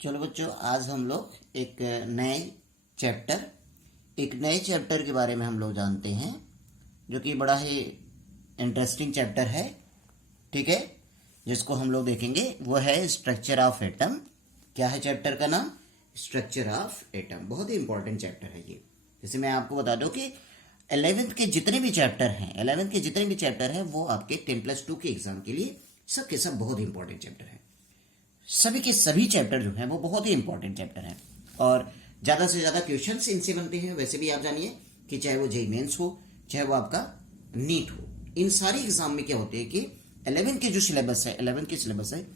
चलो बच्चों, आज हम लोग एक नए चैप्टर के बारे में हम लोग जानते हैं, जो कि बड़ा ही इंटरेस्टिंग चैप्टर है। ठीक है, जिसको हम लोग देखेंगे वो है स्ट्रक्चर ऑफ एटम। क्या है चैप्टर का नाम? Structure of atom. बहुत ही इंपॉर्टेंट चैप्टर है ये। जैसे मैं आपको बता दूं कि 11th के जितने भी चैप्टर हैं वो आपके 10+2 के एग्जाम के लिए सब के सब बहुत ही इंपॉर्टेंट चैप्टर है। सभी के सभी चैप्टर जो हैं वो बहुत ही इंपॉर्टेंट चैप्टर हैं और ज़्यादा से ज़्यादा क्वेश्चंस इनसे बनते हैं। वैसे भी आप जानिए कि चाहे वो जेईई मेंस हो, चाहे वो आपका नीट हो, इन सारे एग्जाम में क्या होते हैं कि 11 के जो सिलेबस है, 11 के सिलेबस है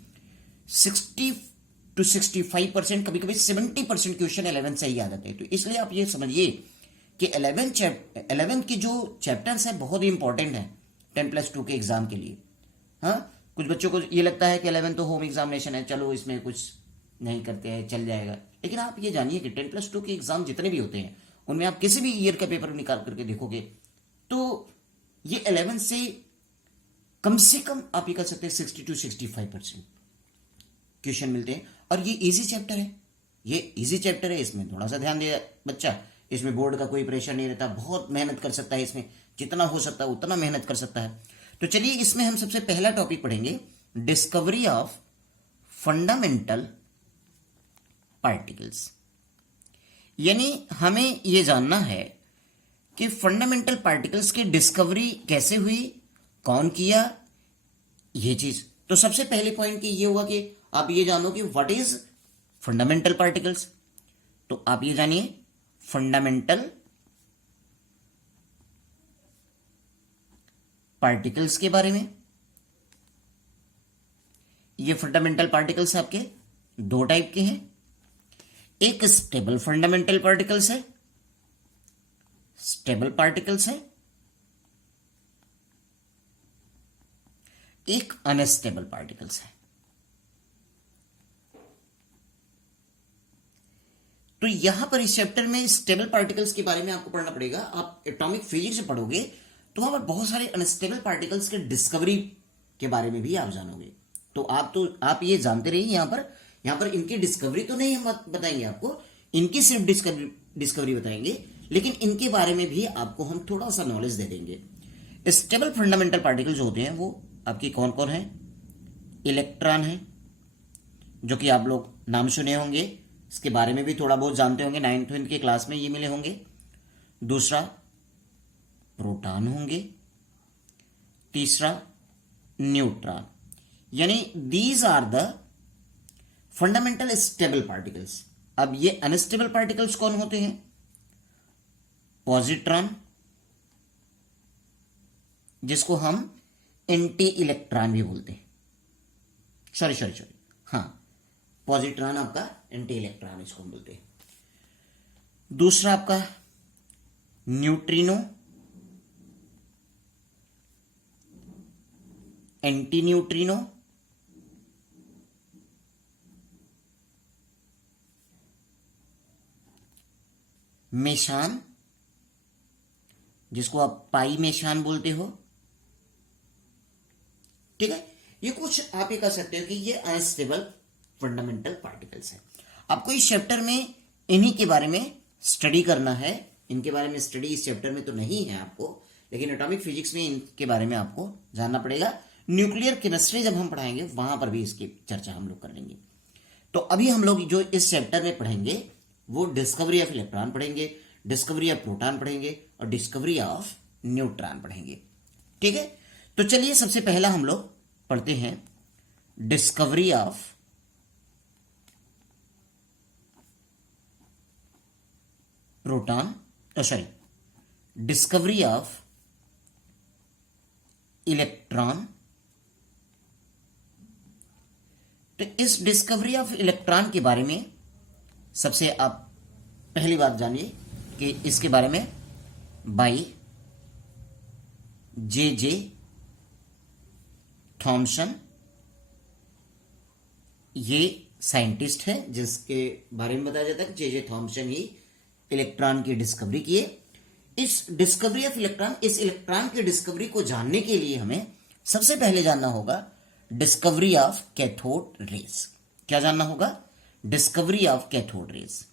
60 to 65%, कभी कभी 70% क्वेश्चन 11 से ही आ जाते हैं। तो इसलिए आप ये समझिए कि 11 के जो चैप्टर्स हैं बहुत ही इंपॉर्टेंट है 10+2 के एग्जाम के लिए। हाँ, कुछ बच्चों को ये लगता है कि 11 तो होम एग्जामिनेशन है, चलो इसमें कुछ नहीं करते हैं, चल जाएगा। लेकिन आप ये जानिए कि 10+2 के एग्जाम जितने भी होते हैं उनमें आप किसी भी ईयर का पेपर निकाल करके देखोगे तो ये 11 से कम आप ये कह सकते हैं 60 to 65% क्वेश्चन मिलते हैं। और ये इजी चैप्टर है, इसमें थोड़ा सा ध्यान दिया बच्चा, इसमें बोर्ड का कोई प्रेशर नहीं रहता, बहुत मेहनत कर सकता है, इसमें जितना हो सकता है उतना मेहनत कर सकता है। तो चलिए इसमें हम सबसे पहला टॉपिक पढ़ेंगे, डिस्कवरी ऑफ फंडामेंटल पार्टिकल्स। यानी हमें यह जानना है कि फंडामेंटल पार्टिकल्स की डिस्कवरी कैसे हुई, कौन किया, यह चीज। तो सबसे पहले पॉइंट की यह हुआ कि आप ये जानो कि व्हाट इज फंडामेंटल पार्टिकल्स। तो आप ये जानिए फंडामेंटल पार्टिकल्स के बारे में। ये फंडामेंटल पार्टिकल्स आपके दो टाइप के हैं, एक स्टेबल फंडामेंटल पार्टिकल्स है, एक अनस्टेबल पार्टिकल्स है। तो यहां पर इस चैप्टर में स्टेबल पार्टिकल्स के बारे में आपको पढ़ना पड़ेगा। आप एटॉमिक फिजिक्स से पढ़ोगे तो वहां पर बहुत सारे अनस्टेबल पार्टिकल्स के डिस्कवरी के बारे में भी आप जानोगे। तो आप ये जानते रहिए, यहां पर इनकी डिस्कवरी तो नहीं हम बताएंगे आपको, इनकी सिर्फ डिस्कवरी बताएंगे, लेकिन इनके बारे में भी आपको हम थोड़ा सा नॉलेज दे देंगे। स्टेबल फंडामेंटल पार्टिकल जो होते हैं वो आपकी कौन कौन है? इलेक्ट्रॉन है, जो कि आप लोग नाम सुने होंगे, इसके बारे में भी थोड़ा बहुत जानते होंगे, 9th के क्लास में ये मिले होंगे। दूसरा प्रोटॉन होंगे, तीसरा न्यूट्रॉन। यानी these are the fundamental stable particles. अब ये अनस्टेबल पार्टिकल्स कौन होते हैं? पॉजिट्रॉन, जिसको हम एंटी इलेक्ट्रॉन भी बोलते हैं। सॉरी, हाँ, पॉजिट्रॉन आपका एंटी इलेक्ट्रॉन इसको हम बोलते हैं। दूसरा आपका न्यूट्रिनो, एंटी न्यूट्रिनो, मेशान, जिसको आप पाई मेशान बोलते हो। ठीक है, ये कुछ आप ये कह सकते हो कि ये अनस्टेबल फंडामेंटल पार्टिकल्स हैं। आपको इस चैप्टर में इन्हीं के बारे में स्टडी करना है। इनके बारे में स्टडी इस चैप्टर में तो नहीं है आपको, लेकिन एटॉमिक फिजिक्स में इनके बारे में आपको जानना पड़ेगा। न्यूक्लियर केमिस्ट्री जब हम पढ़ाएंगे वहां पर भी इसकी चर्चा हम लोग कर लेंगे। तो अभी हम लोग जो इस चैप्टर में पढ़ेंगे वो डिस्कवरी ऑफ इलेक्ट्रॉन पढ़ेंगे, डिस्कवरी ऑफ प्रोटॉन पढ़ेंगे और डिस्कवरी ऑफ न्यूट्रॉन पढ़ेंगे। ठीक है, तो चलिए सबसे पहला हम लोग पढ़ते हैं discovery of discovery of electron. तो इस डिस्कवरी ऑफ इलेक्ट्रॉन के बारे में सबसे आप पहली बात जानिए कि इसके बारे में बाई जे थॉमसन, ये साइंटिस्ट है जिसके बारे में बताया जाता है कि जे थॉमसन ही इलेक्ट्रॉन की डिस्कवरी किए। इस डिस्कवरी ऑफ इलेक्ट्रॉन, इस इलेक्ट्रॉन की डिस्कवरी को जानने के लिए हमें सबसे पहले जानना होगा डिस्कवरी ऑफ कैथोड रेस। क्या जानना होगा? Discovery of cathode rays.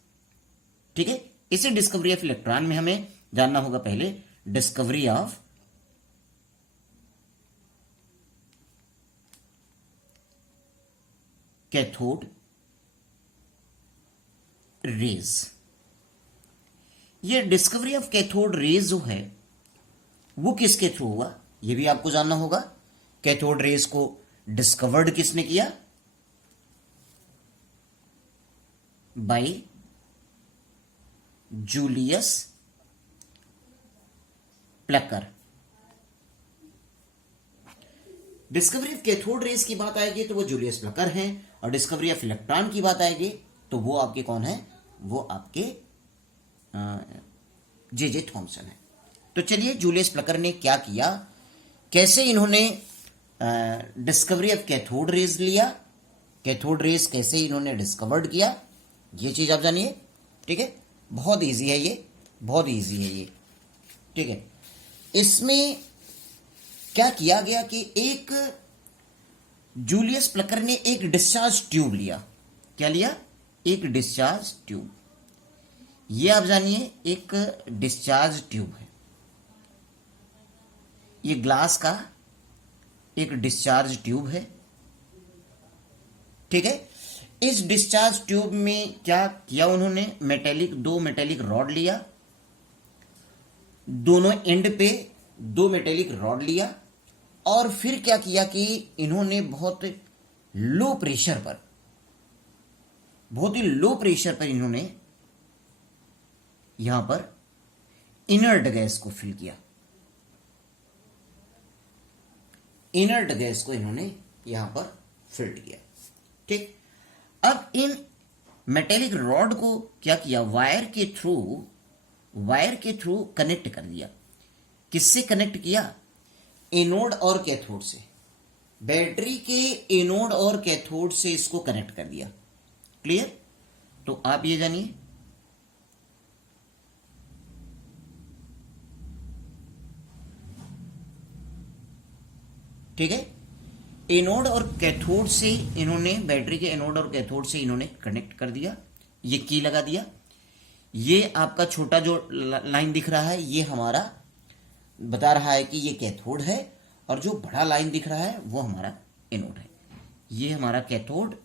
ठीक है, इसे डिस्कवरी ऑफ इलेक्ट्रॉन में हमें जानना होगा पहले डिस्कवरी ऑफ कैथोड रेज। ये डिस्कवरी ऑफ कैथोड रेज जो है वो किसके थ्रू हुआ, ये भी आपको जानना होगा। कैथोड रेज को डिस्कवर्ड किसने किया, bye Julius Plucker. Discovery of cathode rays की बात आएगी तो वो जूलियस प्लकर हैं, और डिस्कवरी ऑफ इलेक्ट्रॉन की बात आएगी तो वो आपके कौन है, वो आपके जे थॉमसन है। तो चलिए जूलियस प्लकर ने क्या किया, कैसे इन्होंने डिस्कवरी ऑफ कैथोड रेज लिया, कैथोड रेज कैसे इन्होंने डिस्कवर्ड किया, ये चीज आप जानिए। ठीक है, बहुत इजी है ये, बहुत इजी है ये। ठीक है, इसमें क्या किया गया कि एक जूलियस प्लकर ने एक डिस्चार्ज ट्यूब लिया। क्या लिया, एक डिस्चार्ज ट्यूब। ये आप जानिए एक डिस्चार्ज ट्यूब है, ये ग्लास का एक डिस्चार्ज ट्यूब है। ठीक है, इस डिस्चार्ज ट्यूब में क्या किया उन्होंने, दो मेटेलिक रॉड लिया, दोनों एंड पे दो मेटेलिक रॉड लिया, और फिर क्या किया कि इन्होंने बहुत लो प्रेशर पर, बहुत ही लो प्रेशर पर इन्होंने यहां पर इनर्ट गैस को फिल किया। इनर्ट गैस को इन्होंने यहां पर फिल किया। ठीक, अब इन मेटेलिक रॉड को क्या किया, वायर के थ्रू कनेक्ट कर दिया। किससे कनेक्ट किया, एनोड और कैथोड से। बैटरी के एनोड और कैथोड से इसको कनेक्ट कर दिया। क्लियर, तो आप ये जानिए ठीक है, एनोड और कैथोड से इन्होंने, बैटरी के एनोड और कैथोड से इन्होंने कनेक्ट कर दिया, ये की लगा दिया। ये आपका छोटा जो लाइन दिख रहा है ये हमारा बता रहा है कि ये कैथोड है, और जो बड़ा लाइन दिख रहा है वो हमारा एनोड है। ये हमारा कैथोड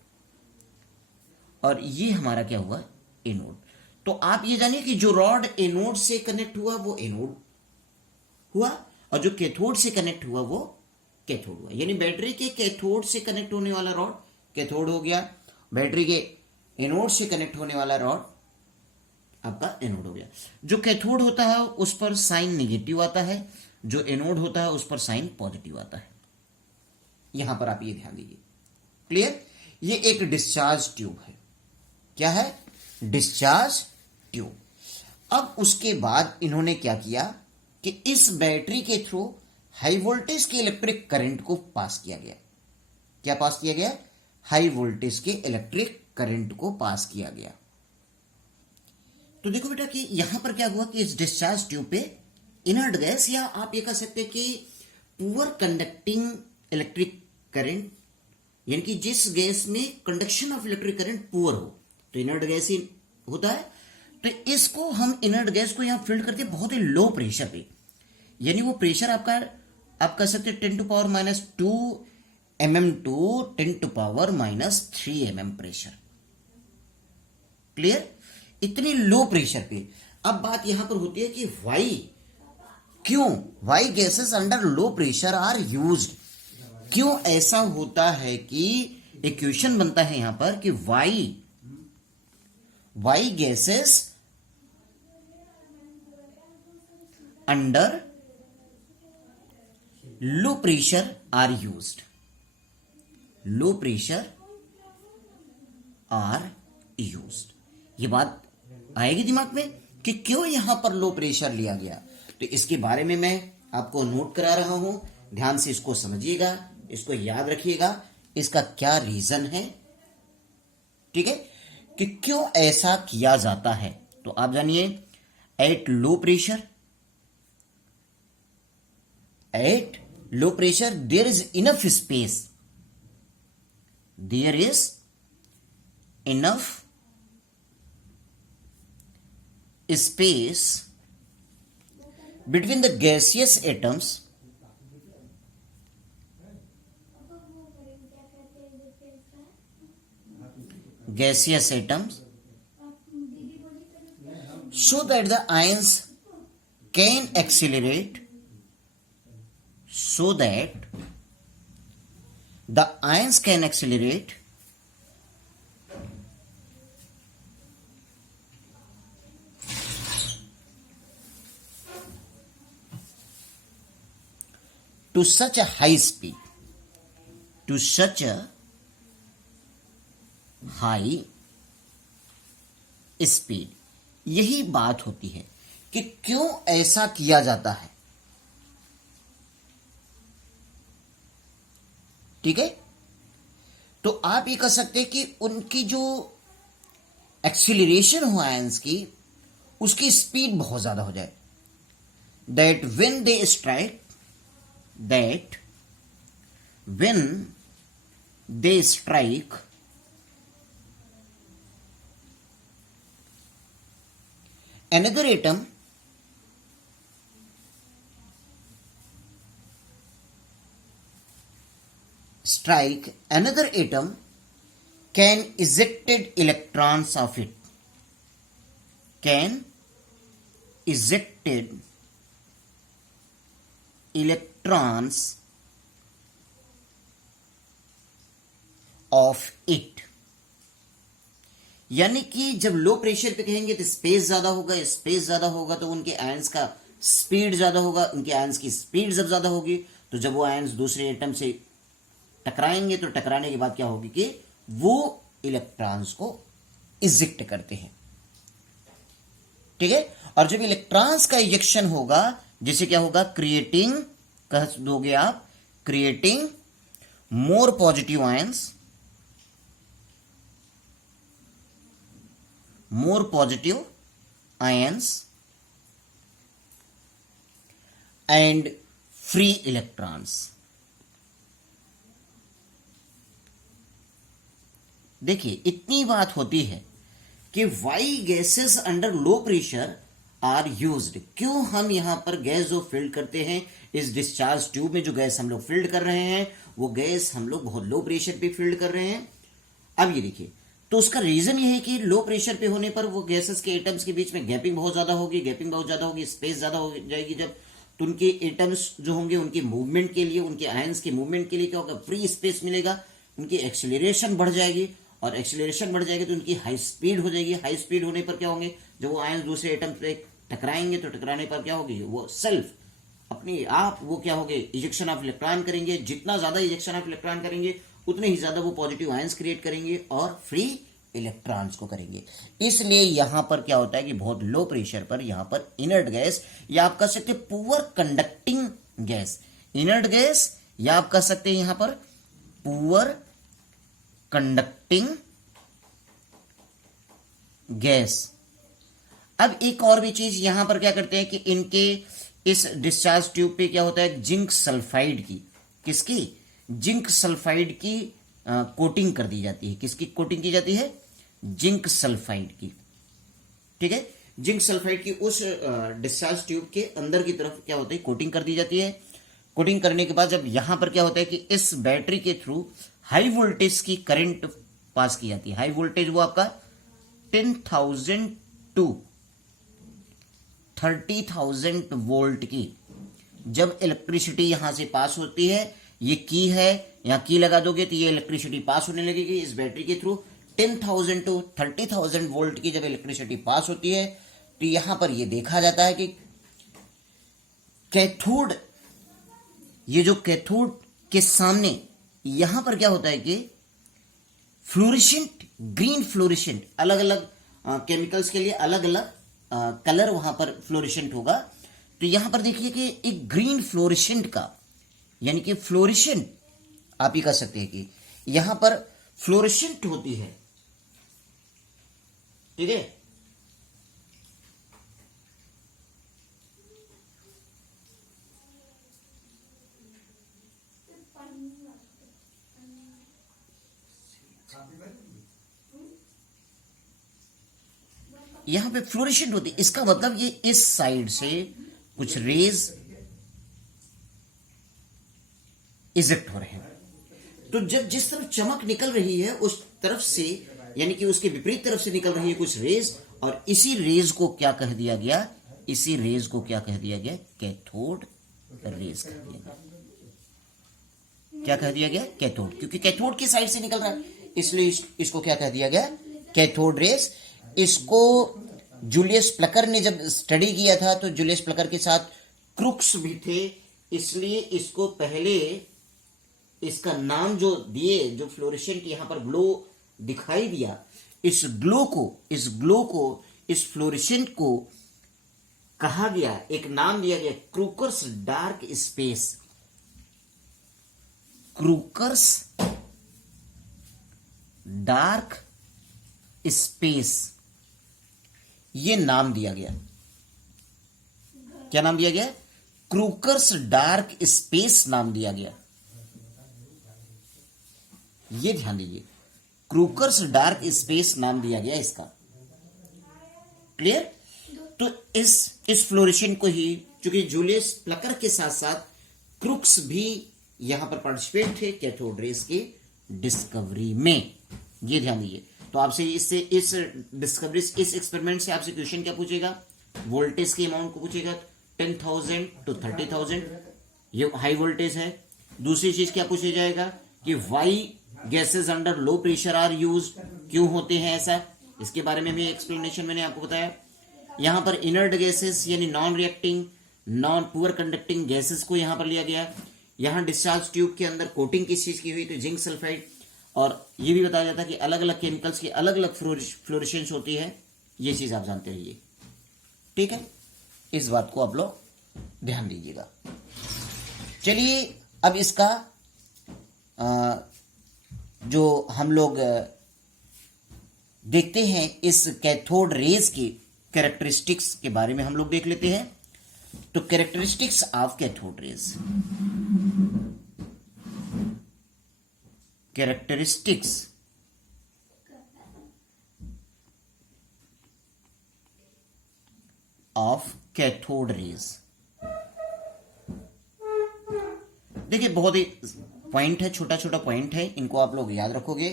और ये हमारा क्या हुआ, एनोड। तो आप ये जानिए कि जो रॉड एनोड से कनेक्ट हुआ वो एनोड हुआ, और जो कैथोड से कनेक्ट हुआ वो कैथोड हुआ। यानी बैटरी के कैथोड से कनेक्ट होने वाला रॉड कैथोड हो गया, बैटरी के एनोड से कनेक्ट होने वाला रॉड आपका एनोड हो गया। जो कैथोड होता है उस पर साइन नेगेटिव आता है, जो एनोड होता है उस पर साइन पॉजिटिव आता है। यहां पर आप ये ध्यान दीजिए। क्लियर, ये एक डिस्चार्ज ट्यूब है। क्या है, डिस्चार्ज ट्यूब। अब उसके बाद इन्होंने क्या किया कि इस बैटरी के थ्रू हाई वोल्टेज के इलेक्ट्रिक करंट को पास किया गया। क्या पास किया गया, हाई वोल्टेज के इलेक्ट्रिक करंट को पास किया गया। तो देखो बेटा कि यहां पर क्या हुआ कि इस डिस्चार्ज ट्यूब पे इनर्ट गैस, या आप ये कह सकते हैं कि पुअर कंडक्टिंग इलेक्ट्रिक करंट, यानी कि जिस गैस में conduction of electric current poor हो तो इनर्ट गैस ही होता है। तो इसको हम इनर्ट गैस को यहां फिल्ड करते हैं बहुत ही लो प्रेशर पे, यानी वो प्रेशर आपका आप कह सकते हैं 10⁻² mm to 10⁻³ mm pressure. Clear, इतनी लो प्रेशर पे। अब बात यहां पर होती है कि why gases under low pressure are used. क्यों ऐसा होता है कि एक क्वेश्चन बनता है यहां पर कि why gases under low pressure are used. Low pressure are used, ये बात आएगी दिमाग में कि क्यों यहां पर लो प्रेशर लिया गया। तो इसके बारे में मैं आपको नोट करा रहा हूं, ध्यान से इसको समझिएगा, इसको याद रखिएगा, इसका क्या रीजन है। ठीक है, कि क्यों ऐसा किया जाता है। तो आप जानिए, at low pressure there is enough space, there is enough space between the gaseous atoms so that the ions can accelerate to such a high speed, यही बात होती है कि क्यों ऐसा किया जाता है। ठीक है, तो आप ये कह सकते हैं कि उनकी जो एक्सीलरेशन हो आयंस की, उसकी स्पीड बहुत ज्यादा हो जाए। that when they strike another atom can ejected electrons of it, यानी कि जब लो प्रेशर पे कहेंगे तो स्पेस ज्यादा होगा तो उनके आयंस का स्पीड ज्यादा होगा। उनके आयंस की स्पीड जब ज्यादा होगी तो जब वो आयंस दूसरे एटम से टकराएंगे तो टकराने के बाद क्या होगी कि वो इलेक्ट्रॉन्स को इजेक्ट करते हैं। ठीक है, और जब इलेक्ट्रॉन्स का इजेक्शन होगा, जिसे क्या होगा, क्रिएटिंग, कह दोगे आप, creating more positive ions and free electrons. देखिए, इतनी बात होती है कि why gases under low pressure are used. क्यों हम यहां पर गैस जो फिल्ड करते हैं, इस डिस्चार्ज ट्यूब में जो गैस हम लोग फिल्ड कर रहे हैं, वो गैस हम लोग बहुत लो प्रेशर पे फिल्ड कर रहे हैं। अब ये देखिए, तो उसका रीजन ये है कि लो प्रेशर पे होने पर वो गैसेस के एटम्स के बीच में गैपिंग बहुत ज्यादा होगी, स्पेस ज्यादा हो जाएगी। जब तो उनके एटम्स जो होंगे, उनके मूवमेंट के लिए, उनके आयंस के मूवमेंट के लिए क्या होगा, फ्री स्पेस मिलेगा, उनकी एक्सीलरेशन बढ़ जाएगी, और एक्सीलरेशन बढ़ जाएगी तो उनकी हाई स्पीड हो जाएगी। हाई स्पीड होने पर क्या होंगे, जब वो आयंस दूसरे एटम पे टकराएंगे तो टकराने पर क्या होगी, वो सेल्फ अपने आप वो क्या होंगे, इजेक्शन ऑफ इलेक्ट्रॉन करेंगे। जितना ज्यादा इजेक्शन ऑफ इलेक्ट्रॉन करेंगे उतने ही ज्यादा वो पॉजिटिव आयंस क्रिएट करेंगे और फ्री इलेक्ट्रॉन्स को करेंगे। इसलिए यहां पर क्या होता है कि बहुत लो प्रेशर पर यहां पर इनर्ट गैस, या आप कह सकते poor conducting gas, inert gas, या आप कह सकते हैं यहां पर पुअर कंडक्टिंग गैस। अब एक और भी चीज यहां पर क्या करते हैं कि इनके इस डिस्चार्ज ट्यूब पे क्या होता है, जिंक सल्फाइड की, किसकी, जिंक सल्फाइड की कोटिंग कर दी जाती है। किसकी कोटिंग की जाती है, जिंक सल्फाइड की। ठीक है, जिंक सल्फाइड की उस डिस्चार्ज ट्यूब के अंदर की तरफ क्या होता है, कोटिंग कर दी जाती है। कोटिंग करने के बाद जब यहां पर क्या होता है कि इस बैटरी के थ्रू हाई वोल्टेज की करंट पास की जाती है। हाई वोल्टेज वो आपका 10,000 टू 30,000 वोल्ट की जब इलेक्ट्रिसिटी यहां से पास होती है, ये की है, यहां की लगा दोगे तो ये इलेक्ट्रिसिटी पास होने लगेगी इस बैटरी के थ्रू। 10,000 टू 30,000 वोल्ट की जब इलेक्ट्रिसिटी पास होती है तो यहां पर ये देखा जाता है कि कैथोड, ये जो कैथोड के सामने यहां पर क्या होता है कि फ्लोरेसेंट, ग्रीन फ्लोरेसेंट, अलग अलग केमिकल्स के लिए अलग अलग कलर वहां पर फ्लोरेसेंट होगा। तो यहां पर देखिए कि एक ग्रीन फ्लोरेसेंट का, यानी कि फ्लोरेसेंट आप ही कह सकते हैं कि यहां पर फ्लोरेसेंट होती है। ठीक है, यहां पे फ्लोरेसेंट होती है, इसका मतलब ये इस साइड से कुछ रेज इजेक्ट हो रहे हैं। तो जब जिस तरफ चमक निकल रही है उस तरफ से, यानी कि उसके विपरीत तरफ से निकल रही है कुछ रेज, और इसी रेज को क्या कह दिया गया, इसी रेज को क्या कह दिया गया, कैथोड रेज कह दिया गया। क्या कह दिया गया, कैथोड, क्योंकि कैथोड की साइड से निकल रहा है, इसलिए इसको क्या कह दिया गया, कैथोड रेज। इसको जूलियस प्लकर ने जब स्टडी किया था तो जूलियस प्लकर के साथ क्रुक्स भी थे, इसलिए इसको पहले इसका नाम जो दिए, जो फ्लोरेसेंट यहां पर ग्लो दिखाई दिया, इस ग्लो को इस फ्लोरेसेंट को कहा गया, एक नाम दिया गया, क्रूकर्स डार्क स्पेस। क्रूकर्स डार्क स्पेस, ये नाम दिया गया। क्या नाम दिया गया, क्रूकर्स डार्क स्पेस नाम दिया गया। ये ध्यान दीजिए, क्रूकर्स डार्क स्पेस नाम दिया गया इसका। क्लियर। तो इस फ्लोरेसेंट को ही, चूंकि जूलियस प्लकर के साथ साथ क्रुक्स भी यहां पर पार्टिसिपेट थे कैथोड रेज की डिस्कवरी में, ये ध्यान दीजिए। तो आपसे इससे, इस डिस्कवरी, इस एक्सपेरिमेंट से आपसे क्वेश्चन क्या पूछेगा, वोल्टेज के अमाउंट को पूछेगा, 10,000 to 30,000, ये हाई वोल्टेज है। दूसरी चीज क्या पूछा जाएगा कि why gases under low pressure are use, क्यों होते हैं ऐसा, इसके बारे में भी एक्सप्लेनेशन मैंने आपको बताया। यहां पर इनर्ट गैसेस यानी non reacting, non poor conducting gases को यहां पर लिया गया। यहां डिस्चार्ज ट्यूब के अंदर कोटिंग किस चीज की हुई, तो जिंक सल्फाइड। और ये भी बताया जाता है कि अलग अलग केमिकल्स की अलग अलग फ्लोरेसेंस होती है, ये चीज आप जानते रहिए। ठीक है, इस बात को आप लोग ध्यान दीजिएगा। चलिए अब इसका जो हम लोग देखते हैं, इस कैथोड रेज की कैरेक्टरिस्टिक्स के बारे में हम लोग देख लेते हैं। तो characteristics of cathode rays, characteristics of cathode rays. देखिए बहुत ही पॉइंट है, छोटा छोटा पॉइंट है, इनको आप लोग याद रखोगे।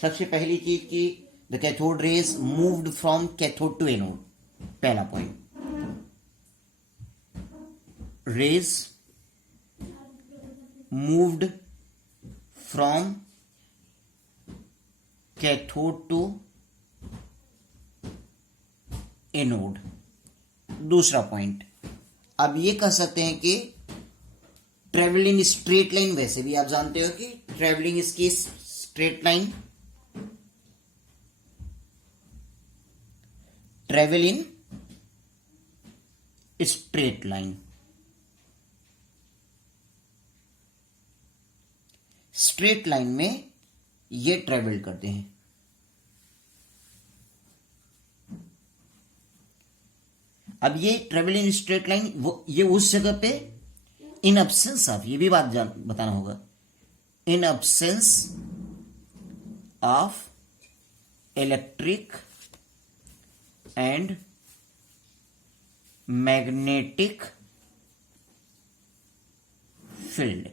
सबसे पहली चीज की the cathode rays moved from cathode to anode, पहला point. Rays moved from cathode to anode, दूसरा पॉइंट। अब ये कह सकते हैं कि ट्रेवलिंग स्ट्रेट लाइन, वैसे भी आप जानते हो कि ट्रेवलिंग इसकी straight line, travel in straight line, straight line में ये ट्रेवल करते हैं। अब ये ट्रेवल इन स्ट्रेट लाइन, वो ये उस जगह पे इन अब्सेंस ऑफ, ये भी बात बताना होगा, in absence of electric and magnetic field.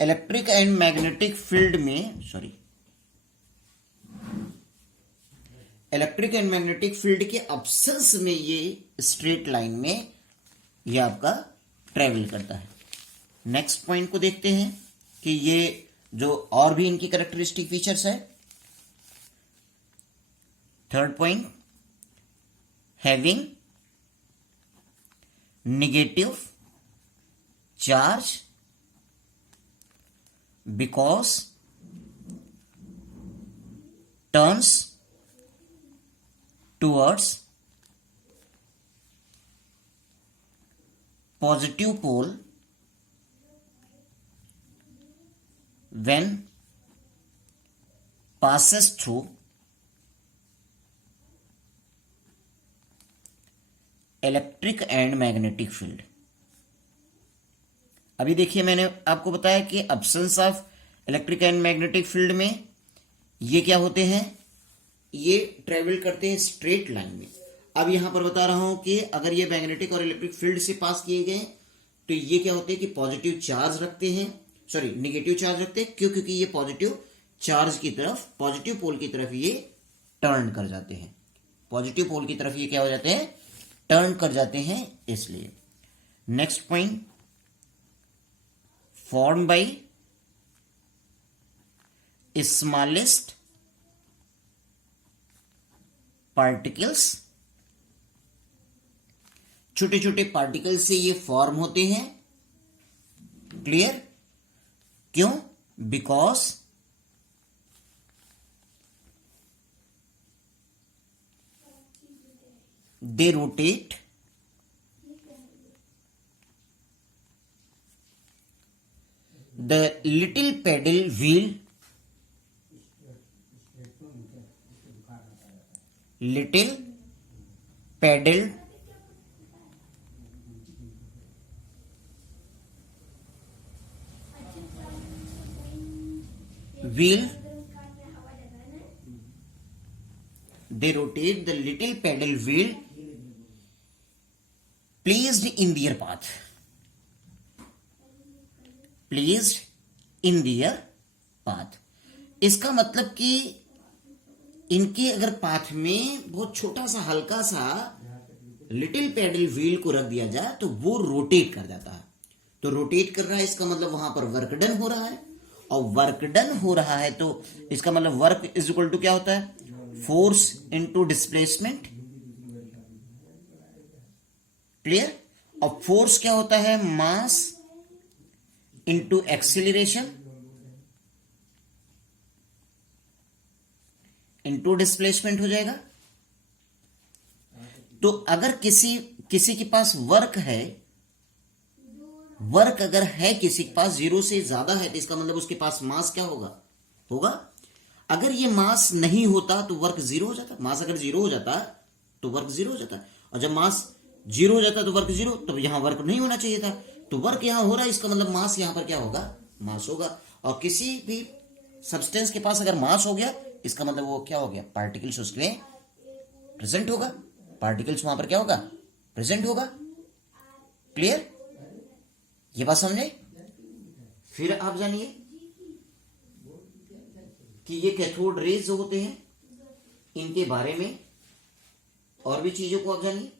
Electric and magnetic field में, sorry, electric and magnetic field के अब्सेंस में ये स्ट्रेट लाइन में ये आपका ट्रेवल करता है। नेक्स्ट पॉइंट को देखते हैं कि ये जो और भी इनकी कैरेक्टरिस्टिक फीचर्स है। Third point, having negative charge because turns towards positive pole when passes through electric and magnetic field. अभी देखिए मैंने आपको बताया कि absence of electric and magnetic field में ये क्या होते हैं, ये ट्रेवल करते हैं स्ट्रेट लाइन में। अब यहां पर बता रहा हूं कि अगर ये मैग्नेटिक और इलेक्ट्रिक फील्ड से पास किए गए तो ये क्या होते हैं कि पॉजिटिव चार्ज रखते हैं, सॉरी निगेटिव चार्ज रखते हैं। क्यों? क्योंकि ये पॉजिटिव चार्ज की तरफ, पॉजिटिव पोल की तरफ ये टर्न कर जाते हैं। पॉजिटिव पोल की तरफ ये क्या हो जाते हैं? टर्न कर जाते हैं, इसलिए। Next point, form by smallest particles, छोटे छोटे पार्टिकल से ये फॉर्म होते हैं। क्लियर? क्यों? Because they rotate the little paddle wheel, little paddle wheel, they rotate the little paddle wheel placed in their path, placed in their path। इसका मतलब कि इनके अगर पाथ में बहुत छोटा सा हल्का सा लिटिल पैडल व्हील को रख दिया जाए तो वो रोटेट कर जाता है। तो रोटेट कर रहा है, इसका मतलब वहां पर वर्क डन हो रहा है, और वर्क डन हो रहा है तो इसका मतलब वर्क इज इक्वल टू क्या होता है? Force into displacement. क्लियर? और फोर्स क्या होता है? Mass into acceleration into displacement हो जाएगा। तो अगर किसी के पास वर्क है, वर्क अगर है किसी के पास 0 से ज्यादा है, तो इसका मतलब उसके पास मास क्या होगा? अगर ये मास नहीं होता तो वर्क 0 हो जाता। मास अगर 0 हो जाता तो वर्क 0 हो जाता, और जब मास 0 हो जाता तो वर्क 0, तब यहां वर्क नहीं होना चाहिए था। तो वर्क यहां हो रहा है, इसका मतलब मास यहां पर क्या होगा? मास होगा। और किसी भी सब्सटेंस के पास अगर मास हो गया, इसका मतलब वो क्या हो गया? पार्टिकल्स उसमें प्रेजेंट होगा, पार्टिकल्स वहां पर क्या होगा? प्रेजेंट होगा। क्लियर? ये बात समझे? फिर आप जानिए कि ये कैथोड रेज जो होते हैं, इनके बारे में और भी चीजों को आप जानिए।